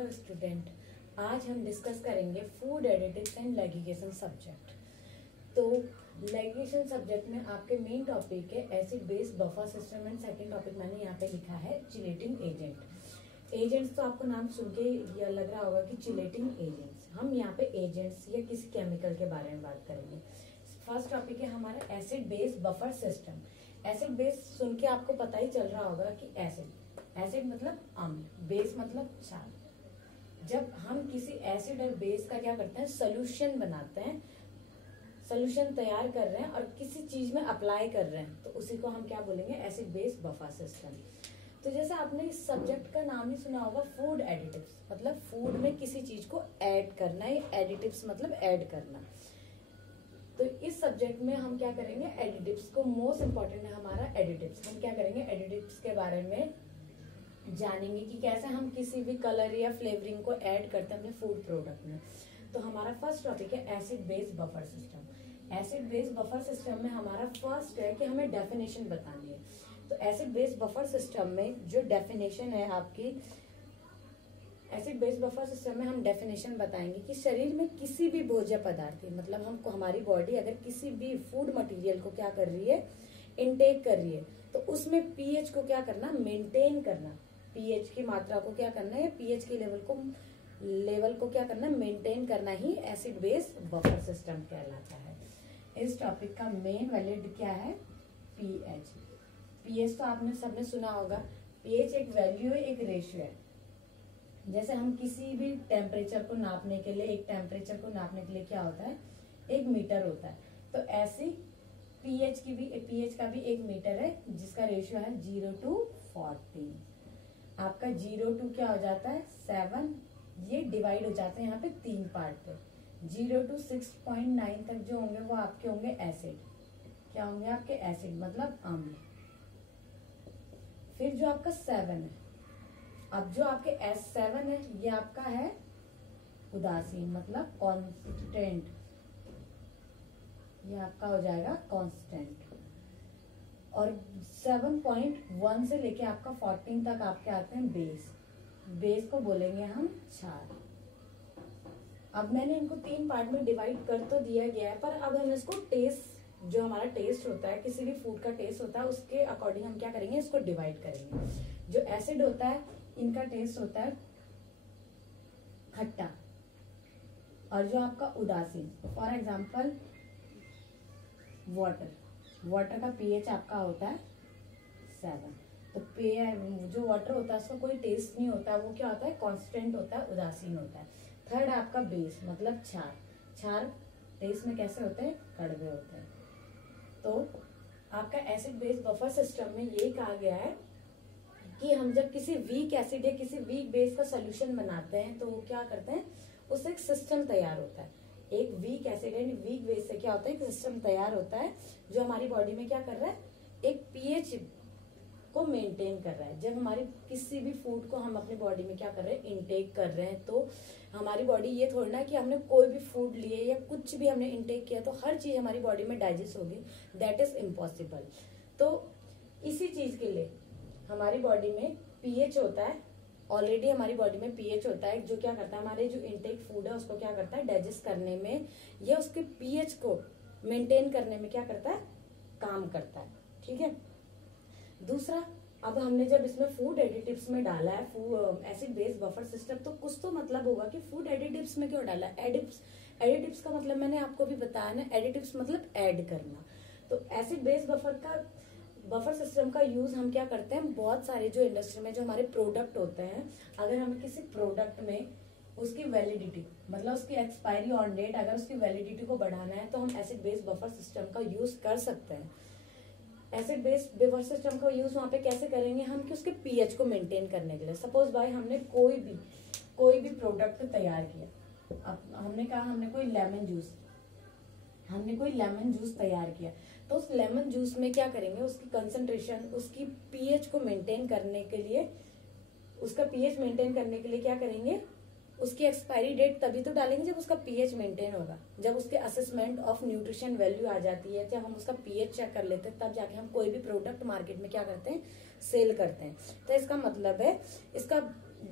Hello student, आज हम discuss करेंगे फूड एडिटिव्स एंड लेगिगेशन सब्जेक्ट। तो लेगिगेशन सब्जेक्ट में आपके मेन टॉपिक है acid base buffer system and second topic मैंने यहाँ पे लिखा है चिलेटिंग एजेंट। एजेंट्स तो आपको नाम सुन के यह लग रहा होगा कि चिलेटिंग एजेंट्स। हम यहाँ पे एजेंट्स या किसी केमिकल के बारे में बात करेंगे। फर्स्ट टॉपिक है हमारा acid base buffer system. Acid base सुन के आपको पता ही चल रहा होगा कि एसिड मतलब अम्ल, बेस मतलब क्षार। जब हम किसी एसिड और बेस का क्या करते हैं, सोल्यूशन बनाते हैं, सोल्यूशन तैयार कर रहे हैं और किसी चीज में अप्लाई कर रहे हैं, तो उसी को हम क्या बोलेंगे, एसिड बेस बफर सिस्टम। तो जैसे आपने इस सब्जेक्ट का नाम ही सुना होगा फूड एडिटिव्स, मतलब फूड में किसी चीज को ऐड करना है। एडिटिव्स मतलब ऐड करना। तो इस सब्जेक्ट में हम क्या करेंगे, एडिटिव्स को, मोस्ट इंपॉर्टेंट है हमारा एडिटिव्स। हम क्या करेंगे, एडिटिव्स के बारे में जानेंगे कि कैसे हम किसी भी कलर या फ्लेवरिंग को ऐड करते हैं अपने फूड प्रोडक्ट में। तो हमारा फर्स्ट टॉपिक है acid base buffer system. Acid base buffer system में हमारा फर्स्ट है कि हमें डेफिनेशन बतानी है। तो एसिड बेस बफर सिस्टम में जो डेफिनेशन है आपकी, एसिड बेस बफर सिस्टम में हम डेफिनेशन बताएंगे कि शरीर में किसी भी भोज्य पदार्थ, मतलब हमको, हमारी बॉडी अगर किसी भी फूड मटेरियल को क्या कर रही है, इनटेक कर रही है, तो उसमें पीएच को क्या करना, मेंटेन करना। पीएच की मात्रा को क्या करना है, पीएच के लेवल को क्या करना, मेंटेन करना ही एसिड बेस बफर सिस्टम कहलाता है। इस टॉपिक का मेन वैल्यू क्या है, पीएच। पीएच तो आपने सबने सुना होगा। पीएच एक वैल्यू है, एक रेशियो है। जैसे हम किसी भी टेम्परेचर को नापने के लिए, एक टेम्परेचर को नापने के लिए क्या होता है, एक मीटर होता है। तो ऐसी पीएच का भी एक मीटर है, जिसका रेशियो है 0 to 40। आपका 0 to क्या हो जाता है 7। ये डिवाइड हो जाते हैं यहाँ पे 3 पार्ट पे। 0 to 6.9 तक जो होंगे वो आपके होंगे एसिड। क्या होंगे आपके, एसिड मतलब अम्ल। फिर जो आपका 7 है, अब जो आपके S7 है ये आपका है उदासीन, मतलब कांस्टेंट। ये आपका हो जाएगा कांस्टेंट। और 7.1 से लेके आपका 14 तक आपके आते हैं बेस। बेस को बोलेंगे हम क्षार। अब मैंने इनको 3 पार्ट में डिवाइड कर तो दिया गया है, पर अब हम इसको टेस्ट, जो हमारा टेस्ट होता है, किसी भी फूड का टेस्ट होता है, उसके अकॉर्डिंग हम क्या करेंगे, इसको डिवाइड करेंगे। जो एसिड होता है, इनका टेस्ट होता है खट्टा। और जो आपका उदासीन, फॉर एग्जाम्पल वाटर का पीएच आपका होता है 7। तो जो वाटर होता है उसका कोई टेस्ट नहीं होता, वो क्या होता है, कांस्टेंट होता है, उदासीन होता है। थर्ड आपका बेस मतलब क्षार टेस्ट में कैसे होते हैं, कड़वे होते हैं। तो आपका एसिड बेस बफर सिस्टम में ये कहा गया है कि हम जब किसी वीक एसिड या किसी वीक बेस का सोल्यूशन बनाते हैं, तो वो क्या करते हैं, उससे एक सिस्टम तैयार होता है। एक weak acid and weak base से क्या होता है, एक सिस्टम तैयार होता है जो हमारी बॉडी में क्या कर रहा है, एक पीएच को मेंटेन कर रहा है। जब हमारी किसी भी फूड को हम अपनी बॉडी में क्या कर रहे हैं, इनटेक कर रहे हैं, तो हमारी बॉडी ये थोड़ी ना कि हमने कोई भी फूड लिए या कुछ भी हमने इनटेक किया तो हर चीज हमारी बॉडी में डाइजेस्ट होगी, दैट इज इम्पॉसिबल। तो इसी चीज के लिए हमारी बॉडी में पीएच होता है। ऑलरेडी हमारी बॉडी में पीएच होता है, जो क्या करता है, हमारे जो इनटेक फूड है उसको क्या करता है, डाइजेस्ट करने में या उसके पीएच को मेंटेन करने में क्या करता है, काम करता है। ठीक है। दूसरा, अब हमने जब इसमें फूड एडिटिव्स में डाला है एसिड बेस बफर सिस्टम, तो कुछ तो मतलब होगा कि फूड एडिटिव्स में क्यों डाला है। एडिटिव्स का मतलब मैंने आपको भी बताया ना, एडिटिव्स मतलब ऐड करना। तो एसिड बेस बफर सिस्टम का यूज हम क्या करते हैं, बहुत सारे जो इंडस्ट्री में जो हमारे प्रोडक्ट होते हैं, अगर हमें किसी प्रोडक्ट में उसकी वैलिडिटी, मतलब उसकी एक्सपायरी ऑन डेट, अगर उसकी वैलिडिटी को बढ़ाना है तो हम एसिड बेस बफर सिस्टम का यूज कर सकते हैं। एसिड बेस बफर सिस्टम का यूज वहां पे कैसे करेंगे हम, कि उसके पीएच को मेंटेन करने के लिए। सपोज भाई हमने कोई भी प्रोडक्ट तैयार किया। अब हमने कहा हमने कोई लेमन जूस तैयार किया, तो उस लेमन जूस में क्या करेंगे, उसकी कंसंट्रेशन, उसकी पीएच को मेंटेन करने के लिए, उसका पीएच मेंटेन करने के लिए क्या करेंगे, उसकी एक्सपायरी डेट तभी तो डालेंगे जब उसका पीएच मेंटेन होगा। जब उसके असेसमेंट ऑफ न्यूट्रिशन वैल्यू आ जाती है, जब हम उसका पीएच चेक कर लेते हैं, तब जाके हम कोई भी प्रोडक्ट मार्केट में क्या करते हैं, सेल करते हैं। तो इसका मतलब है, इसका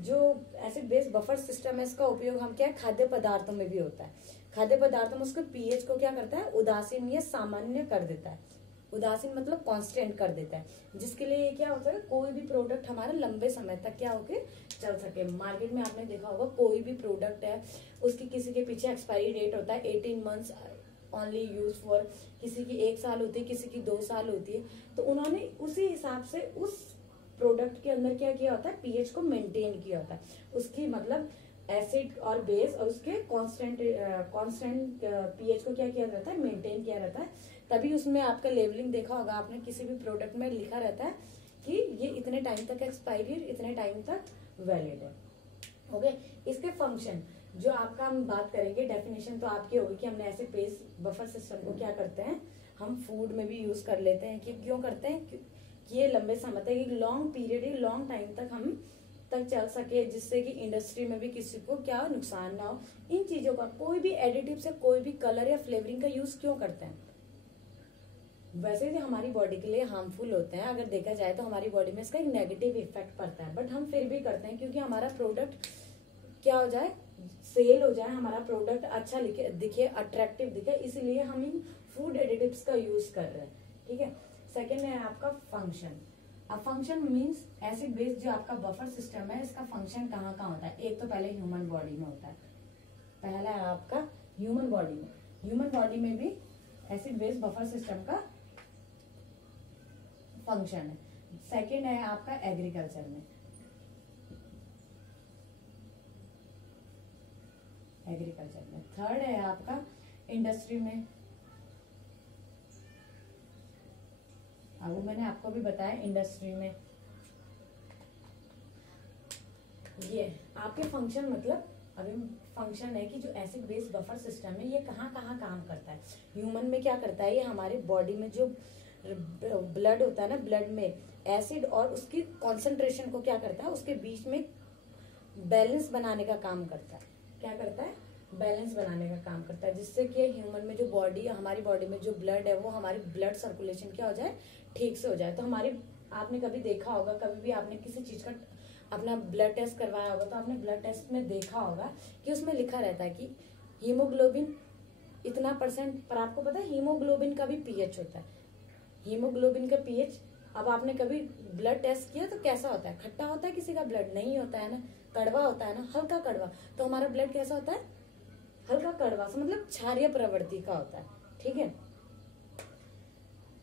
जो एसिड बेस बफर सिस्टम है इसका उपयोग हम क्या है खाद्य पदार्थों में भी होता है। खाद्य पदार्थों में उसके पीएच को क्या करता है उदासीन या सामान्य कर देता है। उदासीन मतलब कांस्टेंट कर देता है, जिसके लिए ये क्या होता है कोई भी प्रोडक्ट हमारा लंबे समय तक क्या होके चल सके। मार्केट में आपने देखा होगा कोई भी प्रोडक्ट है उसकी किसी के पीछे एक्सपायरी डेट होता है 18 मंथ्स ओनली यूज फॉर, किसी की 1 साल होती है, किसी की 2 साल होती है। तो उन्होंने उसी हिसाब से उस प्रोडक्ट के अंदर क्या किया होता है पीएच को मेंटेन किया होता है। उसकी मतलब एसिड और बेस और उसके कांस्टेंट पीएच को क्या किया रहता है मेंटेन किया रहता है। तभी उसमें आपका लेवलिंग देखा होगा आपने, किसी भी प्रोडक्ट में लिखा रहता है कि ये इतने टाइम तक एक्सपायरी इतने टाइम तक वैलिड है। ओके, इसके फंक्शन जो आपका हम बात करेंगे, डेफिनेशन तो आपकी होगी कि हमने ऐसे बेस बफर सिस्टम को क्या करते हैं हम फूड में भी यूज कर लेते हैं। कि क्यों करते हैं कि ये लंबे समय तक एक लॉन्ग पीरियड लॉन्ग टाइम तक हम तक चल सके, जिससे कि इंडस्ट्री में भी किसी को क्या नुकसान ना हो। इन चीजों का कोई भी एडिटिव से कोई भी कलर या फ्लेवरिंग का यूज क्यों करते हैं? वैसे भी हमारी बॉडी के लिए हार्मफुल होते हैं, अगर देखा जाए तो हमारी बॉडी में इसका एक नेगेटिव इफेक्ट पड़ता है, बट हम फिर भी करते हैं क्योंकि हमारा प्रोडक्ट क्या हो जाए सेल हो जाए, हमारा प्रोडक्ट अच्छा दिखे अट्रैक्टिव दिखे, इसलिए हम इन फूड एडिटिव्स का यूज कर रहे हैं। ठीक है, सेकेंड है आपका फंक्शन। अब फंक्शन मीन्स एसिड बेस जो आपका बफर सिस्टम है इसका फंक्शन कहाँ कहाँ होता है। एक तो पहले ह्यूमन बॉडी में होता है, पहला है आपका ह्यूमन बॉडी में। ह्यूमन बॉडी में भी एसिड बेस बफर सिस्टम का फंक्शन है। सेकेंड है आपका एग्रीकल्चर में, एग्रीकल्चर में। थर्ड है आपका इंडस्ट्री में। अब वो मैंने आपको भी बताया इंडस्ट्री में। ये आपके फंक्शन मतलब अभी फंक्शन है कि जो एसिड बेस बफर सिस्टम है ये कहाँ कहाँ काम करता है। ह्यूमन में क्या करता है, ये हमारे बॉडी में जो ब्लड होता है ना, ब्लड में एसिड और उसकी कॉन्सेंट्रेशन को क्या करता है उसके बीच में बैलेंस बनाने का काम करता है। क्या करता है? बैलेंस बनाने का काम करता है, जिससे कि ह्यूमन में जो बॉडी हमारी बॉडी में जो ब्लड है वो हमारी ब्लड सर्कुलेशन क्या हो जाए ठीक से हो जाए। तो हमारी आपने कभी देखा होगा, कभी भी आपने किसी चीज का अपना ब्लड टेस्ट करवाया होगा तो आपने ब्लड टेस्ट में देखा होगा कि उसमें लिखा रहता है कि हीमोग्लोबिन इतना %। पर आपको पता है हीमोग्लोबिन का भी पीएच होता है। हीमोग्लोबिन का पीएच, अब आपने कभी ब्लड टेस्ट किया तो कैसा होता है? खट्टा होता है किसी का ब्लड? नहीं होता है ना, कड़वा होता है ना, हल्का कड़वा। तो हमारा ब्लड कैसा होता है? हल्का कड़वा सा, मतलब क्षारीय प्रवृत्ति का होता है। ठीक है,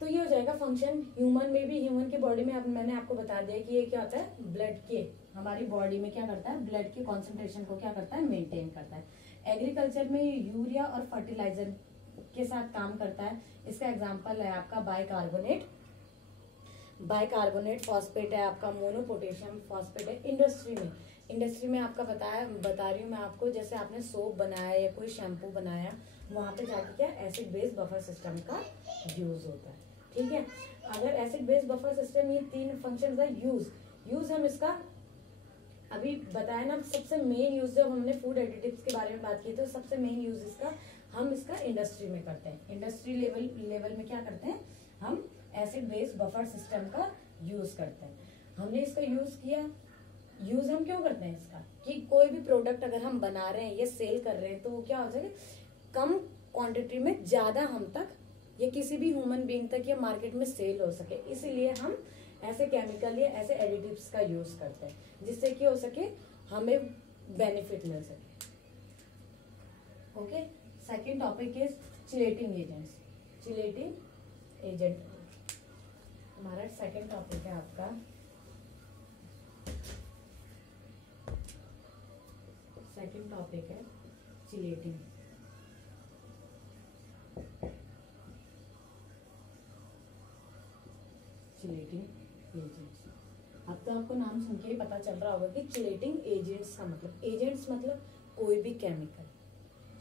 तो ये हो जाएगा फंक्शन। ह्यूमन में भी, ह्यूमन की बॉडी में मैंने आपको बता दिया कि ये क्या होता है ब्लड के हमारी बॉडी में क्या करता है ब्लड की कॉन्सेंट्रेशन को क्या करता है मेंटेन करता है। एग्रीकल्चर में यूरिया और फर्टिलाइजर के साथ काम करता है। इसका एग्जांपल है आपका बाइकार्बोनेट, बाइकार्बोनेट फॉस्फेट है आपका, मोनोपोटेशियम फॉस्फेट है। इंडस्ट्री में आपका बता रही हूँ मैं आपको, जैसे आपने सोप बनाया या कोई शैम्पू बनाया वहां पे जाके क्या एसिड बेस बफर सिस्टम का यूज होता है। ठीक है, अगर एसिड बेस बफर सिस्टम ये 3 फंक्शन है। यूज हम इसका अभी बताया ना, सबसे मेन यूज जब हमने फूड एडिटिव्स के बारे में बात की तो सबसे मेन यूज इसका हम इसका इंडस्ट्री में करते हैं। इंडस्ट्री लेवल में क्या करते हैं हम एसिड बेस बफर सिस्टम का यूज करते हैं। हमने इसका यूज किया, यूज हम क्यों करते हैं इसका कि कोई भी प्रोडक्ट अगर हम बना रहे हैं या सेल कर रहे हैं तो वो क्या हो जाएगा कम क्वांटिटी में ज्यादा हम तक या किसी भी ह्यूमन बीइंग तक या मार्केट में सेल हो सके, इसीलिए हम ऐसे केमिकल या ऐसे एडिटिव्स का यूज करते हैं जिससे कि हो सके हमें बेनिफिट मिल सके। Okay, second topic is chelating agents. Chelating agent हमारा सेकेंड टॉपिक है आपका। सेकेंड टॉपिक है चिलेटिंग। चिलेटिंग एजेंट्स, अब तो आपको नाम सुन के ही पता चल रहा होगा कि चिलेटिंग एजेंट्स का मतलब, एजेंट्स मतलब कोई भी केमिकल।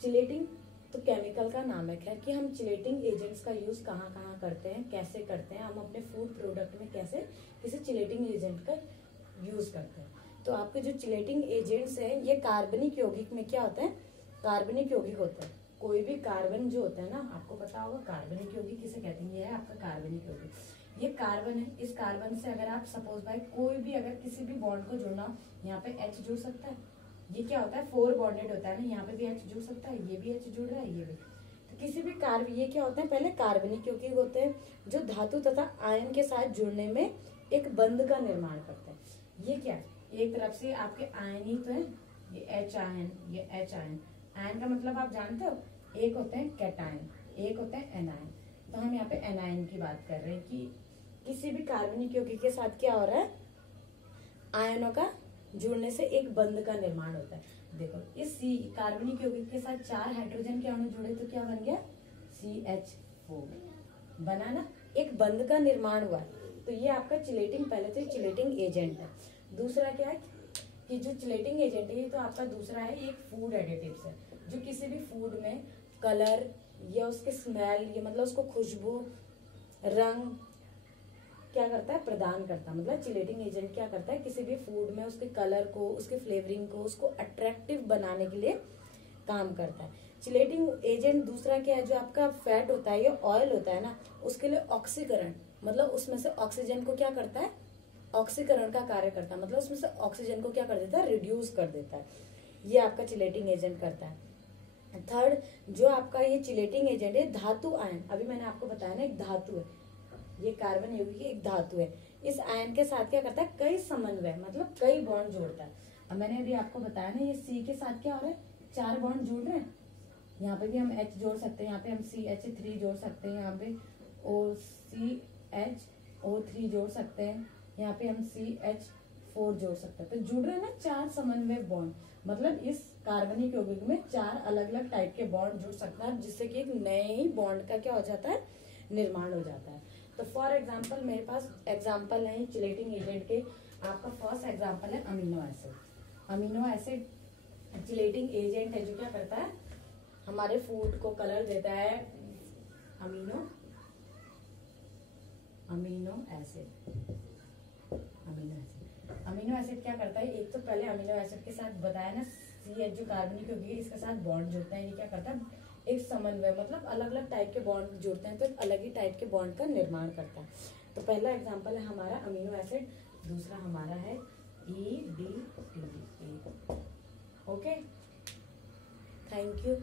चिलेटिंग तो केमिकल का नाम है। खैर कि हम चिलेटिंग एजेंट्स का यूज कहाँ कहाँ करते हैं, कैसे करते हैं, हम अपने फूड प्रोडक्ट में कैसे किसी चिलेटिंग एजेंट का यूज करते हैं। तो आपके जो चिलेटिंग एजेंट्स हैं ये कार्बनिक यौगिक में क्या होता है, कार्बनिक यौगिक होता है। कोई भी कार्बन जो होता है ना, आपको पता होगा कार्बनिक यौगिक किसे कहते हैं, ये है आपका कार्बनिक यौगिक। ये कार्बन है, इस कार्बन से अगर आप सपोज बाय कोई भी अगर किसी भी बॉन्ड को जोड़ना हो, यहाँ पे H जुड़ सकता है। ये क्या होता है, 4 बॉन्डेड होता है ना, यहाँ पे भी H जुड़ सकता है, ये भी H जुड़ रहा है, ये भी। तो किसी भी ये क्या होते हैं, पहले कार्बनिक यौगिक होते हैं जो धातु तथा आयन के साथ जुड़ने में एक बंध का निर्माण करते हैं। ये क्या है, एक तरफ से आपके आयन ही तो है, ये H आयन, ये H आयन। आयन का मतलब आप जानते हो, एक होते हैं कैटायन, एक होते हैं एनायन। तो हम यहाँ पे एनायन की बात कर रहे हैं कि किसी भी कार्बनिक यौगिक के साथ क्या हो रहा है, आयनों का जुड़ने से एक बंध का निर्माण होता है। देखो इस सी कार्बनिक यौगिक के साथ 4 हाइड्रोजन के अणु जुड़े तो क्या बन गया, CH4 बना ना, एक बंध का निर्माण हुआ। तो ये आपका चिलेटिंग, पहले तो चिलेटिंग एजेंट है। दूसरा क्या है कि जो चिलेटिंग एजेंट है, ये तो आपका दूसरा है, एक फूड एडिटिव्स है जो किसी भी फूड में कलर या उसके स्मेल, ये मतलब उसको खुशबू, रंग क्या करता है, प्रदान करता है। मतलब चिलेटिंग एजेंट क्या करता है, किसी भी फूड में उसके कलर को, उसके फ्लेवरिंग को, उसको अट्रैक्टिव बनाने के लिए काम करता है। चिलेटिंग एजेंट दूसरा क्या है, जो आपका फैट होता है या ऑयल होता है ना, उसके लिए ऑक्सीकरण, मतलब उसमें से ऑक्सीजन को क्या करता है, ऑक्सीकरण का कार्य करता है, मतलब उसमें से ऑक्सीजन को क्या कर देता है, रिड्यूस कर देता है। ये आपका चिलेटिंग एजेंट करता है। थर्ड, जो आपका ये चिलेटिंग एजेंट है, धातु आयन, अभी मैंने आपको बताया ना, एक धातु है, ये कार्बन यौगिक एक धातु है। इस आयन के साथ क्या करता है, कई समन्वय, मतलब कई बॉन्ड जोड़ता है। अब मैंने अभी आपको बताया ना, ये C के साथ क्या हो रहा है, 4 बॉन्ड जुड़ रहे हैं। यहाँ पे भी हम H जोड़ सकते हैं, यहाँ पे हम CH3 जोड़ सकते हैं, यहाँ पे OCHO3 जोड़ सकते हैं, यहाँ पे हम CH4 जोड़ सकते हैं। तो जुड़ रहे हैं ना 4 समन्वय बॉन्ड, मतलब इस कार्बनिक यौगिक में 4 अलग अलग टाइप के बॉन्ड जुड़ सकते हैं, जिससे कि एक नए ही बॉन्ड का क्या हो जाता है, निर्माण हो जाता है। तो फॉर एग्जाम्पल मेरे पास एग्जाम्पल है चिलेटिंग एजेंट के। आपका फर्स्ट एग्जाम्पल है amino acid. Amino acid chelating agent है जो क्या करता है, हमारे फूड को कलर देता है। अमीनो एसिड अमीनो एसिड क्या करता है, एक तो पहले अमीनो एसिड के साथ बताया ना, CH जो कार्बनिक यौगिक है इसके साथ बॉन्ड जुड़ता है। ये क्या करता है, एक समन्वय, मतलब अलग अलग टाइप के बॉन्ड जुड़ते हैं तो एक अलग ही टाइप के बॉन्ड का निर्माण करता है। तो पहला एग्जांपल है हमारा अमीनो एसिड, दूसरा हमारा है EDTA। Okay, thank you.